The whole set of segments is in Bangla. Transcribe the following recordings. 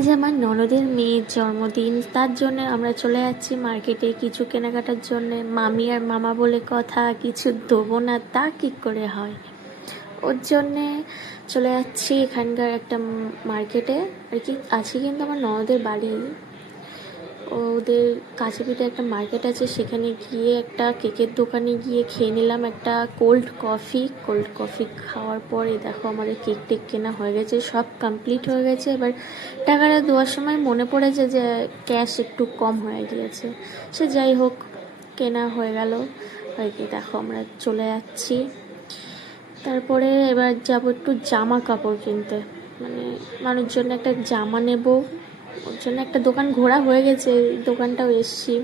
আজ আমার ননদের মেয়ের জন্মদিন, তার জন্য আমরা চলে যাচ্ছি মার্কেটে কিছু কেনাকাটার জন্য। মামি আর মামা বলে কথা, কিছু দেবো না তা কী করে হয়। ওর জন্যে চলে যাচ্ছি এখানকার একটা মার্কেটে আর কি। আছে কিন্তু আমার ননদের বাড়ি, ওদের কাছে পিঠে একটা মার্কেট আছে, সেখানে গিয়ে একটা কেকের দোকানে গিয়ে খেয়ে নিলাম একটা কোল্ড কফি খাওয়ার পরে দেখো আমাদের কেক টেক কেনা হয়ে গেছে, সব কমপ্লিট হয়ে গেছে। এবার টাকাটা দেওয়ার সময় মনে পড়েছে যে ক্যাশ একটু কম হয়ে গিয়েছে, সে যাই হোক কেনা হয়ে গেল আর কি। দেখো আমরা চলে যাচ্ছি, তারপরে এবার যাব একটু জামা কাপড় কিনতে, মানে মানুষের জন্য একটা জামা নেব। ওর জন্য একটা দোকান ঘোরা হয়ে গেছে, দোকানটাও এসছি,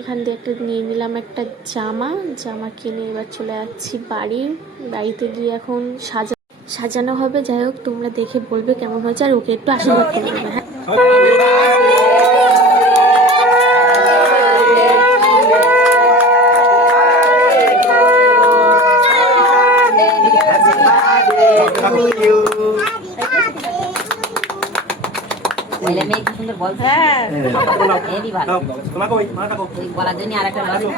এখান দিয়ে একটা নিয়ে নিলাম একটা জামা কিনে এবার চলে যাচ্ছি বাড়িতে গিয়ে এখন সাজানো হবে। যাই হোক তোমরা দেখে বলবে কেমন হয়েছে, আর ওকে একটু আশীর্বাদ করে দেবে। হ্যাঁ, মেয়ে কি সুন্দর বলছে, হেভি ভালো। ওই বলার জন্য আর একটা পাগল।